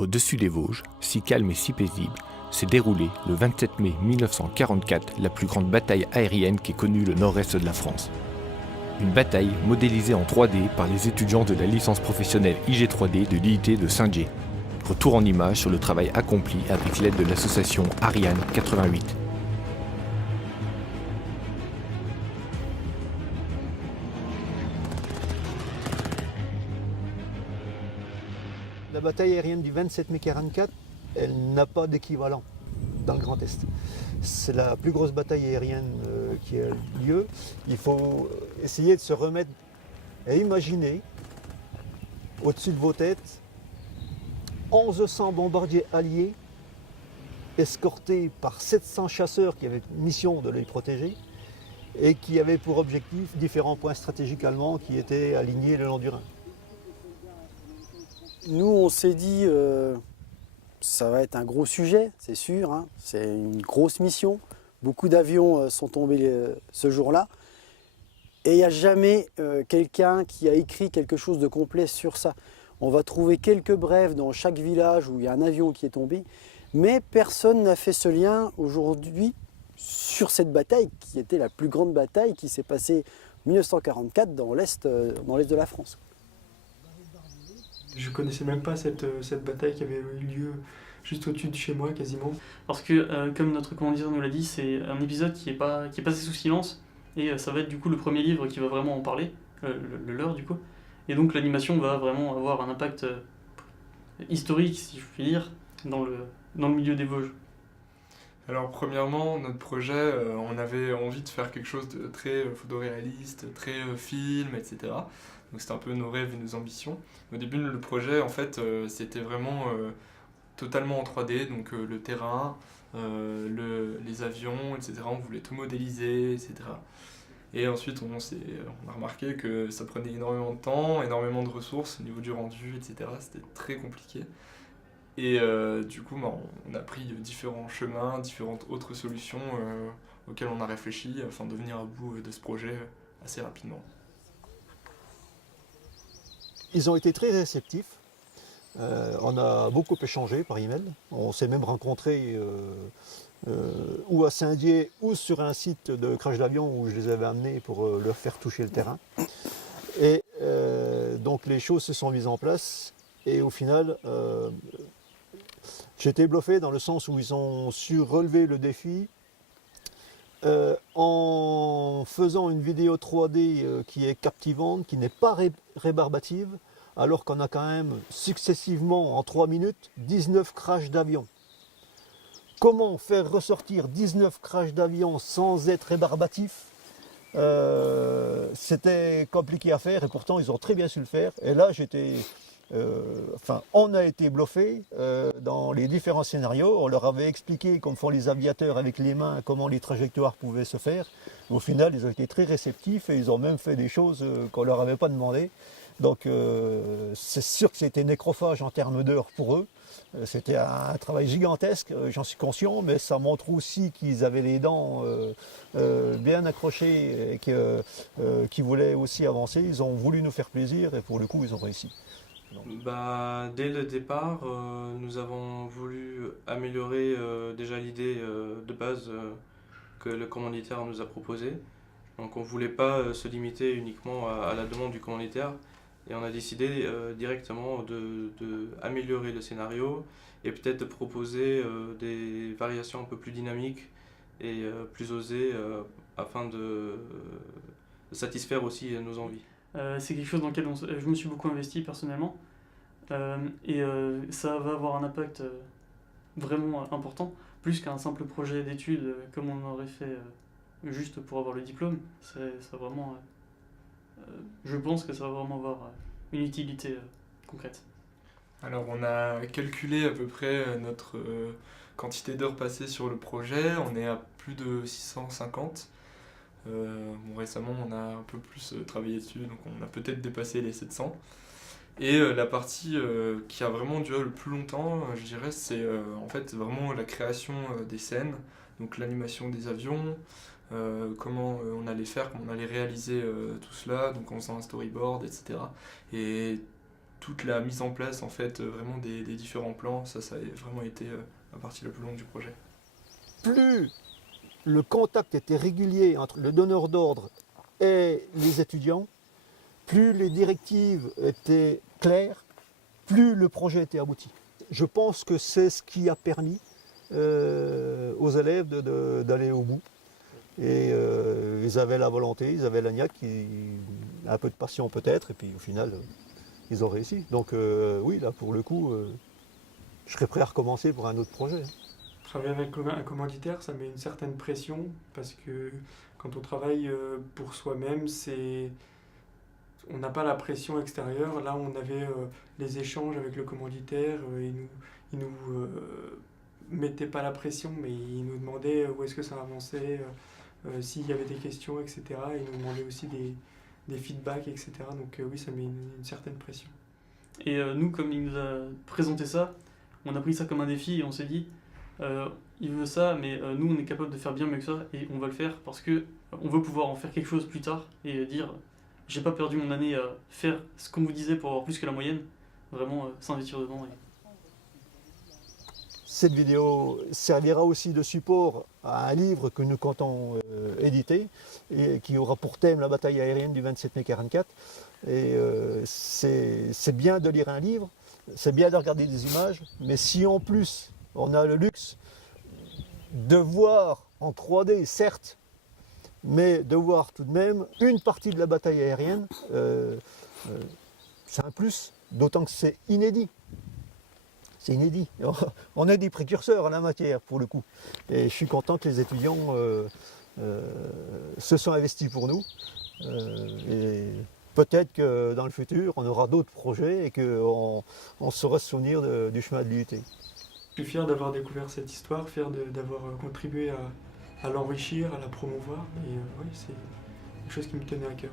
Au-dessus des Vosges, si calme et si paisible, s'est déroulée le 27 mai 1944 la plus grande bataille aérienne qu'ait connue le nord-est de la France. Une bataille modélisée en 3D par les étudiants de la licence professionnelle IG3D de l'IUT de Saint-Dié. Retour en images sur le travail accompli avec l'aide de l'association Ariane 88. La bataille aérienne du 27 mai 44, elle n'a pas d'équivalent dans le Grand Est. C'est la plus grosse bataille aérienne qui a lieu. Il faut essayer de se remettre et imaginer au-dessus de vos têtes 1100 bombardiers alliés escortés par 700 chasseurs qui avaient mission de les protéger et qui avaient pour objectif différents points stratégiques allemands qui étaient alignés le long du Rhin. Nous, on s'est dit, ça va être un gros sujet, c'est sûr, hein. C'est une grosse mission. Beaucoup d'avions sont tombés ce jour-là. Et il n'y a jamais quelqu'un qui a écrit quelque chose de complet sur ça. On va trouver quelques brèves dans chaque village où il y a un avion qui est tombé, mais personne n'a fait ce lien aujourd'hui sur cette bataille qui était la plus grande bataille qui s'est passée en 1944 dans l'Est de la France. Je connaissais même pas cette bataille qui avait eu lieu juste au-dessus de chez moi quasiment. Parce que, comme notre commanditaire nous l'a dit, c'est un épisode qui est passé sous silence, et ça va être du coup le premier livre qui va vraiment en parler, le leur du coup. Et donc l'animation va vraiment avoir un impact historique, si je puis dire, dans le milieu des Vosges. Alors premièrement, notre projet, on avait envie de faire quelque chose de très photoréaliste, très film, etc. Donc c'était un peu nos rêves et nos ambitions. Au début, le projet, en fait, c'était vraiment totalement en 3D, donc le terrain, les avions, etc. On voulait tout modéliser, etc. Et ensuite, on a remarqué que ça prenait énormément de temps, énormément de ressources au niveau du rendu, etc. C'était très compliqué. Et du coup, on a pris différents chemins, différentes autres solutions auxquelles on a réfléchi afin de venir à bout de ce projet assez rapidement. Ils ont été très réceptifs. On a beaucoup échangé par email. On s'est même rencontrés ou à Saint-Dié ou sur un site de crash d'avion où je les avais amenés pour leur faire toucher le terrain. Et donc les choses se sont mises en place. Et au final, j'étais bluffé dans le sens où ils ont su relever le défi en faisant une vidéo 3D qui est captivante, qui n'est pas rébarbative, alors qu'on a quand même successivement en 3 minutes 19 crashs d'avion. Comment faire ressortir 19 crashs d'avion sans être rébarbatif? C'était compliqué à faire et pourtant ils ont très bien su le faire. Et là on a été bluffés dans les différents scénarios. On leur avait expliqué, comme font les aviateurs avec les mains, comment les trajectoires pouvaient se faire. Au final, ils ont été très réceptifs et ils ont même fait des choses qu'on ne leur avait pas demandé. Donc c'est sûr que c'était nécrophage en termes d'heures pour eux. C'était un travail gigantesque, j'en suis conscient, mais ça montre aussi qu'ils avaient les dents bien accrochées et qu'ils voulaient aussi avancer. Ils ont voulu nous faire plaisir et pour le coup, ils ont réussi. Dès le départ, nous avons voulu améliorer déjà l'idée de base que le commanditaire nous a proposée. Donc on ne voulait pas se limiter uniquement à la demande du commanditaire et on a décidé directement de améliorer le scénario et peut-être de proposer des variations un peu plus dynamiques et plus osées afin de satisfaire aussi nos envies. C'est quelque chose dans lequel je me suis beaucoup investi personnellement et ça va avoir un impact vraiment important, plus qu'un simple projet d'études comme on aurait fait juste pour avoir le diplôme. Je pense que ça va vraiment avoir une utilité concrète. Alors on a calculé à peu près notre quantité d'heures passées sur le projet, on est à plus de 650. Récemment on a un peu plus travaillé dessus, donc on a peut-être dépassé les 700. Et la partie qui a vraiment duré le plus longtemps, je dirais, c'est en fait vraiment la création des scènes, donc l'animation des avions, comment on allait faire, comment on allait réaliser tout cela, donc en faisant un storyboard, etc. Et toute la mise en place en fait vraiment des différents plans, ça a vraiment été la partie la plus longue du projet. Plus le contact était régulier entre le donneur d'ordre et les étudiants, plus les directives étaient claires, plus le projet était abouti. Je pense que c'est ce qui a permis aux élèves d'aller au bout. Et ils avaient la volonté, ils avaient la niaque, un peu de passion peut-être, et puis au final, ils ont réussi. Donc oui, là pour le coup, je serais prêt à recommencer pour un autre projet. Travailler avec un commanditaire, ça met une certaine pression, parce que quand on travaille pour soi-même, on n'a pas la pression extérieure. Là, on avait les échanges avec le commanditaire, il nous mettait pas la pression, mais il nous demandait où est-ce que ça avançait, s'il y avait des questions, etc. Il nous demandait aussi des feedbacks, etc. Donc oui, ça met une certaine pression. Et nous, comme il nous a présenté ça, on a pris ça comme un défi et on s'est dit, il veut ça, mais nous, on est capable de faire bien mieux que ça et on va le faire parce que on veut pouvoir en faire quelque chose plus tard et dire, j'ai pas perdu mon année à faire ce qu'on vous disait pour avoir plus que la moyenne, vraiment s'investir dedans. Cette vidéo servira aussi de support à un livre que nous comptons éditer et qui aura pour thème la bataille aérienne du 27 mai 1944. Et c'est bien de lire un livre, c'est bien de regarder des images, mais si en plus on a le luxe de voir en 3D, certes, mais de voir tout de même une partie de la bataille aérienne, c'est un plus, d'autant que c'est inédit. C'est inédit. On est des précurseurs en la matière pour le coup. Et je suis content que les étudiants se sont investis pour nous. Et peut-être que dans le futur, on aura d'autres projets et qu'on saura se souvenir du chemin de l'IUT. Je suis fier d'avoir découvert cette histoire, fier d'avoir contribué à l'enrichir, à la promouvoir. Et oui, c'est quelque chose qui me tenait à cœur.